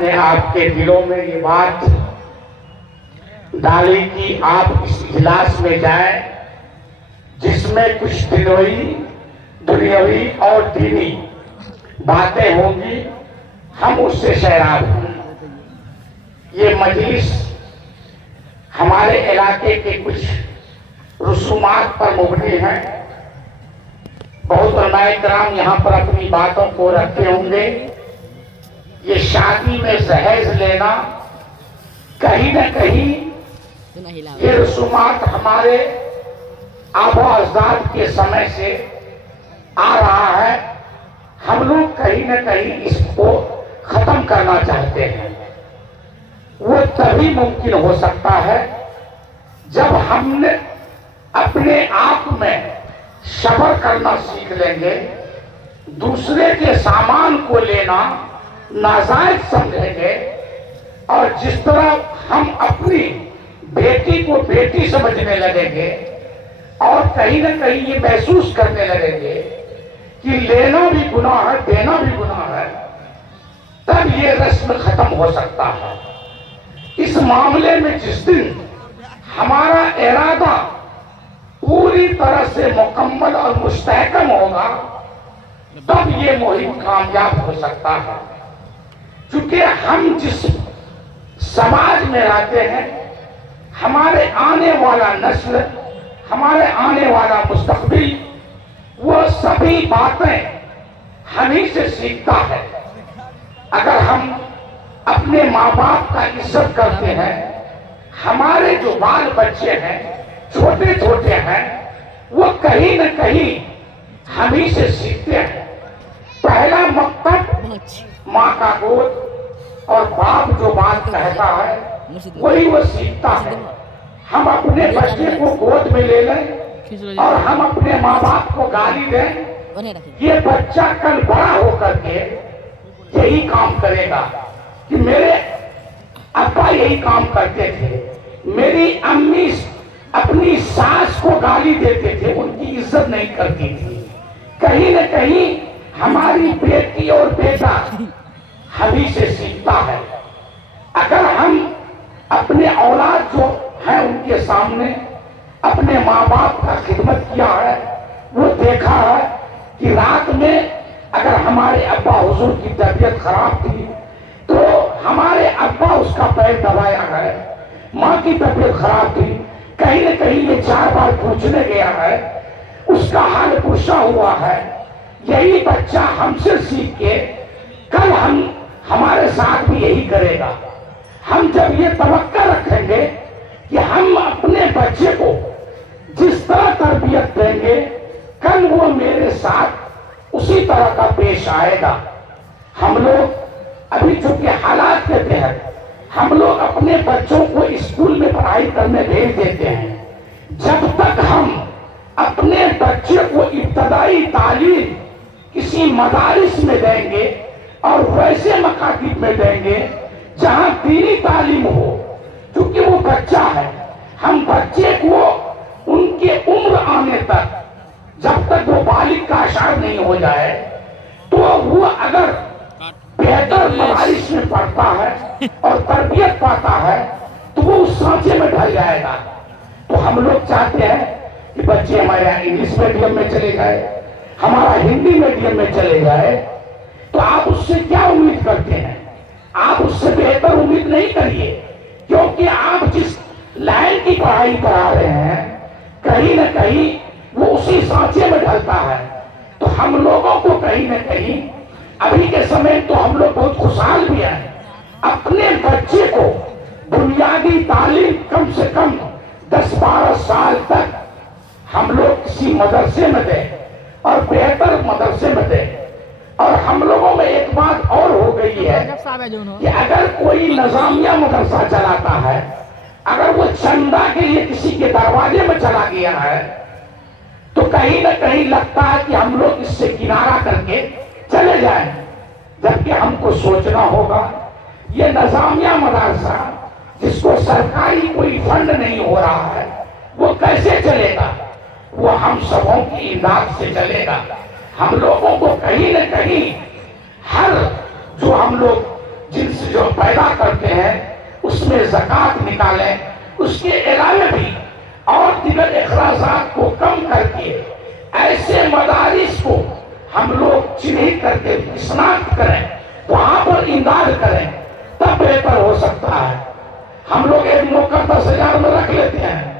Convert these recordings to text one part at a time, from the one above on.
نے آپ کے دلوں میں یہ بات ڈالی کہ آپ اس اجلاس میں جائیں جس میں کچھ دنیاوی اور دینی باتیں ہوں گی، ہم اس سے سیراب ہوں گے۔ یہ مجلس ہمارے علاقے کے کچھ رسومات پر مبنی ہے۔ بہت علماء کرام یہاں پر اپنی باتوں کو رکھتے ہوں گے۔ یہ شادی میں جہیز لینا کہیں نہ کہیں یہ رسومات ہمارے آبا و اجداد کے سمے سے آ رہا ہے۔ ہم لوگ کہیں نہ کہیں اس کو ختم کرنا چاہتے ہیں۔ وہ تبھی ممکن ہو سکتا ہے جب ہم نے اپنے آپ میں صبر کرنا سیکھ لیں گے، دوسرے کے سامان کو لینا ناجائز سمجھیں گے، اور جس طرح ہم اپنی بیٹی کو بیٹی سمجھنے لگیں گے اور کہیں نہ کہیں یہ محسوس کرنے لگیں گے کہ لینا بھی گناہ ہے، دینا بھی گناہ ہے، تب یہ رسم ختم ہو سکتا ہے۔ اس معاملے میں جس دن ہمارا ارادہ پوری طرح سے مکمل اور مستحکم ہوگا، تب یہ مہم کامیاب ہو سکتا ہے۔ چونکہ ہم جس سماج میں رہتے ہیں، ہمارے آنے والا نسل، ہمارے آنے والا مستقبل، وہ سبھی باتیں ہمیں سے سیکھتا ہے۔ اگر ہم اپنے ماں باپ کا عزت کرتے ہیں، ہمارے جو بال بچے ہیں، چھوٹے چھوٹے ہیں، وہ کہیں نہ کہیں ہمیں سے سیکھتے ہیں۔ پہلا مکتب ماں کا گود، اور باپ جو بات کہتا ہے وہی وہ سیکھتا ہے۔ ہم اپنے بچے کو گود میں لے لیں اور ہم اپنے ماں باپ کو گالی دیں، یہ بچہ کل بڑا ہو کر کے یہی کام کرے گا کہ میرے ابا یہی کام کرتے تھے، میری امی اپنی ساس کو گالی دیتے تھے، ان کی عزت نہیں کرتی تھی۔ کہیں نہ کہیں ہماری بیٹی اور بیٹا ہمیں سے سیکھتا ہے۔ اگر ہم اپنے اولاد جو ہیں ان کے سامنے اپنے ماں باپ کا خدمت کیا ہے، وہ دیکھا ہے کہ رات میں اگر ہمارے ابا حضور کی طبیعت خراب تھی تو ہمارے ابا اس کا پیر دبایا ہے، ماں کی طبیعت خراب تھی، کہیں نہ کہیں یہ 4 بار پوچھنے گیا ہے، اس کا حال پوچھا ہوا ہے۔ یہی بچہ ہم سے سیکھ کے کل ہمارے ساتھ بھی یہی کرے گا۔ ہم جب یہ توقع رکھیں گے کہ ہم اپنے بچے کو جس طرح تربیت دیں گے، کل وہ میرے ساتھ اسی طرح کا پیش آئے گا۔ ہم لوگ ابھی چونکہ حالات کے تحت ہم لوگ اپنے بچوں کو اسکول میں پڑھائی کرنے بھیج دیتے ہیں۔ جب تک ہم اپنے بچے کو ابتدائی تعلیم کسی مدارس میں دیں گے اور ویسے مکاتب میں دیں گے جہاں دینی تعلیم ہو، کیونکہ وہ بچہ ہے، ہم بچے کو ان کے عمر آنے تک، جب تک وہ بالغ کا شعر نہیں ہو جائے، تو وہ اگر بہتر مدارس میں پڑھتا ہے اور تربیت پاتا ہے تو وہ اس سانچے میں ڈھل جائے گا۔ تو ہم لوگ چاہتے ہیں کہ بچے ہمارے انگلش میڈیم میں چلے جائے، ہمارا ہندی میڈیم میں چلے جائے، تو آپ اس سے کیا امید کرتے ہیں؟ آپ اس سے بہتر امید نہیں کریے، کیونکہ آپ جس لائن کی پڑھائی کرا رہے ہیں کہیں نہ کہیں وہ اسی سانچے میں ڈھلتا ہے۔ تو ہم لوگوں کو کہیں نہ کہیں ابھی کے سمے تو ہم لوگ بہت خوشحال بھی ہیں، اپنے بچے کو بنیادی تعلیم کم سے کم 10-12 سال تک ہم لوگ کسی مدرسے میں دیں اور بہتر مدرسے میں دیں۔ اور ہم لوگوں میں ایک بات اور ہو گئی ہے کہ اگر کوئی نظامیہ مدرسہ چلاتا ہے، اگر وہ چندہ کے لیے کسی کے دروازے میں چلا گیا ہے تو کہیں نہ کہیں لگتا ہے کہ ہم لوگ اس سے کنارہ کر کے چلے جائیں، جبکہ ہم کو سوچنا ہوگا یہ نظامیہ مدرسہ جس کو سرکاری کوئی فنڈ نہیں ہو رہا ہے وہ کیسے چلے گا؟ وہ ہم سبوں کی امداد سے چلے گا۔ ہم لوگوں کو کہیں نہ کہیں ہر جو ہم لوگ جنس جو پیدا کرتے ہیں اس میں زکوٰۃ نکالیں، اس کے علاوہ بھی اور دیگر اخراجات کو کم کر کے ایسے مدارس کو ہم لوگ چنہت کر کے شناخت کریں، وہاں پر امداد کریں، تب بہتر ہو سکتا ہے۔ ہم لوگ ایک موقع 10,000 میں رکھ لیتے ہیں،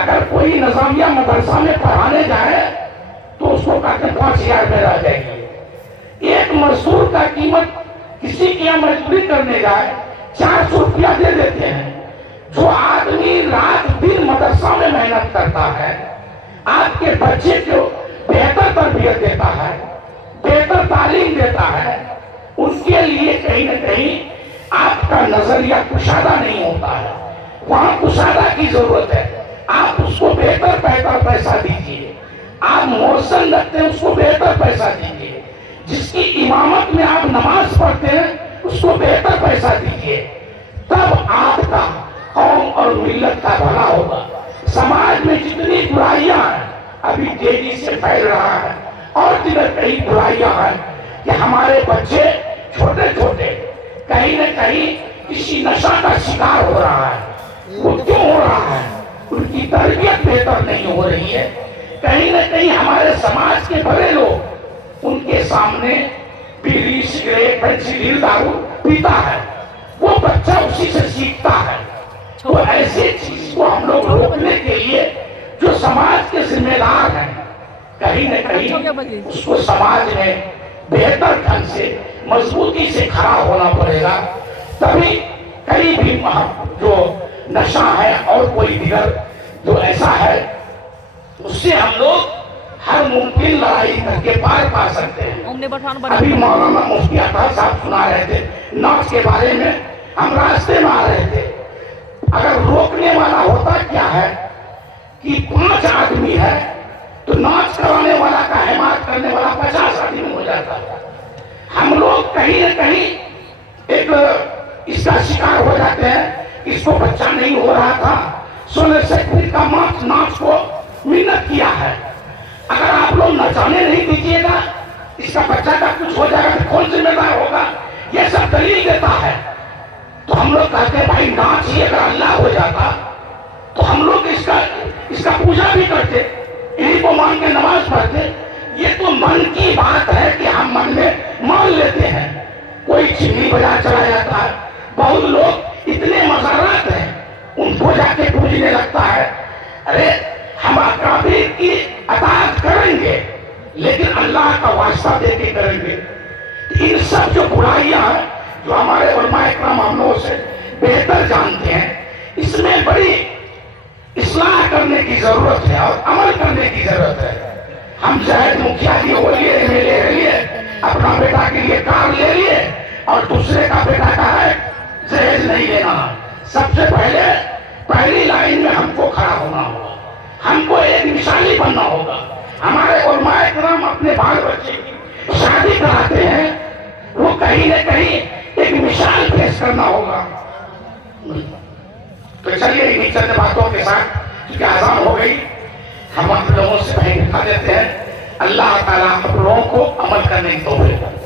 اگر کوئی نظامیہ مدرسہ میں پڑھانے جائے تو اس کو کہتے ہیں 5,000 میں رہ جائے گی۔ ایک مزدور کا قیمت کسی کی مزدوری کرنے جائے 400 روپیہ دے دیتے ہیں۔ جو آدمی رات دن مدرسہ میں محنت کرتا ہے، آپ کے بچے کو بہتر تربیت دیتا ہے، بہتر تعلیم دیتا ہے، ان کے لیے کہیں نہ کہیں آپ کا نظریہ کشادہ نہیں ہوتا ہے، وہاں کشادہ کی ضرورت ہے۔ آپ اس کو بہتر پیسہ دیجیے، آپ موزن رکھتے ہیں اس کو بہتر پیسہ دیجیے، جس کی امامت میں آپ نماز پڑھتے ہیں اس کو بہتر پیسہ دیجیے، تب آپ کا قوم اور ملت کا بھلا ہوگا۔ سماج میں جتنی برائیاں ہیں ابھی تیزی سے پھیل رہا ہے، اور دیگر کئی برائیاں ہیں کہ ہمارے بچے چھوٹے چھوٹے کہیں نہ کہیں کسی نشہ کا شکار ہو رہا ہے۔ وہ کیوں ہو رہا ہے؟ ان کی تربیت بہتر نہیں ہو رہی ہے۔ کہیں نہ کہیں ہمارے سماج کے بڑے لوگ ان کے سامنے بیڑی، سگریٹ، پینسل، دارو پیتا ہے، وہ بچہ اسی سے سیکھتا ہے۔ تو ایسی چیز کو ہم لوگ روکنے کے لیے جو سماج کے ذمہ دار ہیں، کہیں نہ کہیں اس کو سماج میں بہتر ڈھنگ سے مضبوطی سے کھڑا ہونا پڑے گا، تبھی کئی بھی جو نشہ ہے اور کوئی دیگر جو ایسا ہے اس سے ہم لوگ ہر ممکن لڑائی کر کے پار پا سکتے ہیں۔ ابھی مولانا مفتی عطا صاحب سنا رہے تھے ناچ کے بارے میں، ہم راستے میں آ رہے تھے، اگر روکنے والا ہوتا کیا ہے کہ 5 آدمی ہے تو ناچ کرانے والا کا حمایت کرنے والا 50 آدمی ہو جاتا ہے۔ ہم لوگ کہیں نہ کہیں ایک اس کا شکار ہو جاتے ہیں، اس کو بچہ نہیں ہو رہا تھا، سولہ سیکٹری کا ناچ کو محنت کیا ہے، اگر آپ لوگ نچانے نہیں دیجیے گا اس کا بچہ کا کچھ ہو جائے گا تو کون ذمہ دار ہوگا؟ یہ سب دلیل دیتا ہے۔ تو ہم لوگ کہتے ہیں بھائی ناچ ہی اگر اللہ ہو جاتا تو ہم لوگ اس کا پوجا بھی کرتے، انہیں کو مان کے نماز پڑھتے۔ یہ تو من کی بات ہے کہ ہم من میں مان لیتے ہیں۔ کوئی چنی بجا چلا جاتا ہے، بہت لوگ اتنے مزارات ہیں ان کو جا کے پوجنے لگتا ہے۔ ارے ہم اکابر کی اطاعت کریں گے لیکن اللہ کا واسطہ دے کے کریں گے۔ ان سب جو برائیاں ہیں جو ہمارے علماء اکرام ہم لوگوں سے بہتر جانتے ہیں، اس میں بڑی اصلاح کرنے کی ضرورت ہے اور عمل کرنے کی ضرورت ہے۔ ہم شاید مکھیا جی ہو لیے، MLA لے لیے، اپنا بیٹا کے لیے کار لے لیے اور دوسرے کا بیٹا کا ہے جہیز نہیں لینا۔ سب سے پہلی لائن میں ہم کو کھڑا ہونا ہوگا، ہم کو ایک مثالی بننا ہوگا۔ ہمارے علماء اکرام اپنے بال بچے کی شادی کراتے ہیں، وہ کہیں نہ کہیں ایک مثال پیش کرنا ہوگا۔ تو چلیے انہی چند باتوں کے ساتھ کیونکہ اذان ہو گئی، ہم آپ لوگوں سے بھائی دکھا دیتے ہیں۔ اللہ تعالیٰ آپ لوگوں کو عمل کرنے کی توفیق دے۔